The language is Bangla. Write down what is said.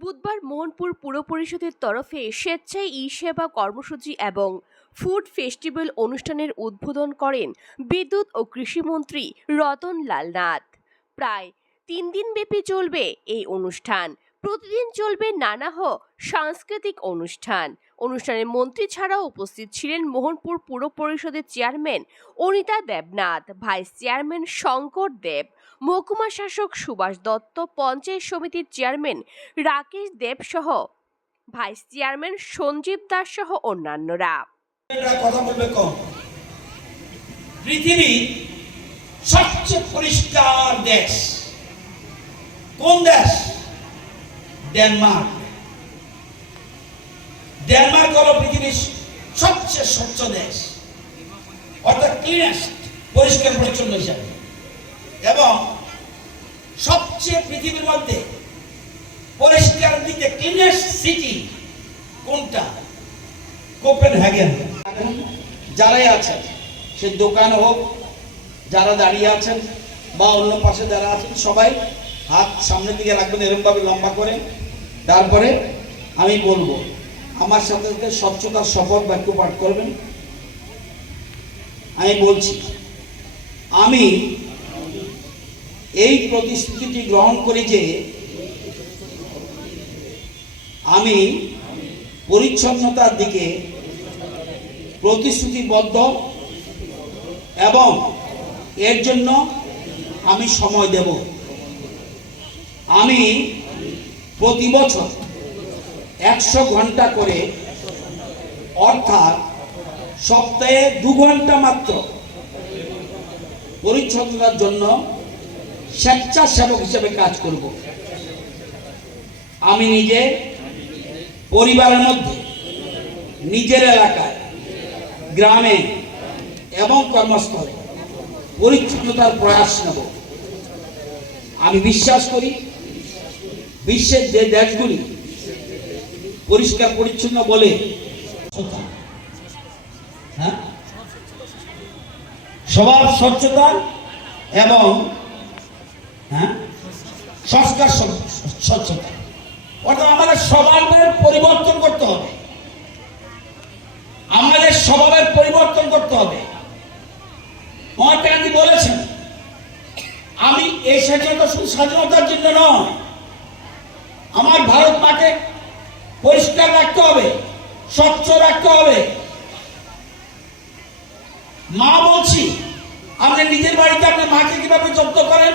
বুধবার মোহনপুর পুর পরিষদের তরফে স্বেচ্ছায় ই সেবা কর্মসূচি এবং ফুড ফেস্টিভ্যাল অনুষ্ঠানের উদ্বোধন করেন বিদ্যুৎ ও কৃষিমন্ত্রী রতন লাল নাথ প্রায় তিন দিন ব্যাপী চলবে এই অনুষ্ঠান। প্রতিদিন চলবে নানাহ সাংস্কৃতিক অনুষ্ঠান। অনুষ্ঠানে মন্ত্রী ছাড়াও উপস্থিত ছিলেন মোহনপুর পুর পরিষদের chairman Anita Debnath, vice chairman Shankar Deb মহকুমা শাসক সুভাষ দত্ত, পঞ্চায়েত সমিতির চেয়ারম্যান রাকেশ দেব সহ ভাইস চেয়ারম্যান সঞ্জীব দাস সহ অন্যান্যরা। পৃথিবী সবচেয়ে পরিষ্কার দেশ। কোন দেশ? ডেনমার্ক। ডেনমার্ক হলো পৃথিবীর সবচেয়ে স্বচ্ছ দেশ। অর্থাৎ ক্লিনেস্ট পরিষ্কার, পরিচ্ছন্ন হিসাবে। এবং সবচেয়ে পৃথিবীর মধ্যে পরিষ্কার দিতে ক্লিনেস্ট সিটি কোনটা? কোপেনহেগেন। এখন যারাই আছেন, সে দোকান হোক, যারা দাঁড়িয়ে আছেন বা অন্য পাশে যারা আছেন, সবাই হাত সামনের দিকে রাখবেন এরকমভাবে লম্বা করে। তারপরে আমি বলব, আমার সাথে সাথে স্বচ্ছতার শপথ বাক্য পাঠ করবেন। আমি বলছি, আমি এই প্রতিশ্রুতিটি গ্রহণ করি যে আমি পরিচ্ছন্নতার দিকে প্রতিশ্রুতিবদ্ধ এবং এর জন্য আমি সময় দেব। আমি প্রতি বছর একশো ঘণ্টা করে অর্থাৎ সপ্তাহে দু ঘণ্টা মাত্র পরিচ্ছন্নতার জন্য স্বেচ্ছাসেবক হিসেবে কাজ করব। আমি নিজে, পরিবারের মধ্যে, নিজের এলাকায়, গ্রামে এবং কর্মস্থলে পরিচ্ছন্নতার প্রয়াস নেব। আমি বিশ্বাস করি, বিশ্বের যে দেশগুলি পরিষ্কার পরিচ্ছন্ন বলে হ্যাঁ? স্বচ্ছতা এবং হ্যাঁ? সংস্কার স্বচ্ছতা। অর্থাৎ আমাদের স্বভাবের পরিবর্তন করতে হবে। আমাদের স্বভাবের পরিবর্তন করতে হবে। মহাত্মা গান্ধী বলেছেন, আমি এই স্বাধীনতা শুধু স্বাধীনতার জন্য নয়। আমার ভারত মাকে পরিষ্কার রাখতে হবে, স্বচ্ছ রাখতে হবে। মা বলছি, আপনি নিজের বাড়িতে আপনার মাকে কীভাবে যত্ন করেন?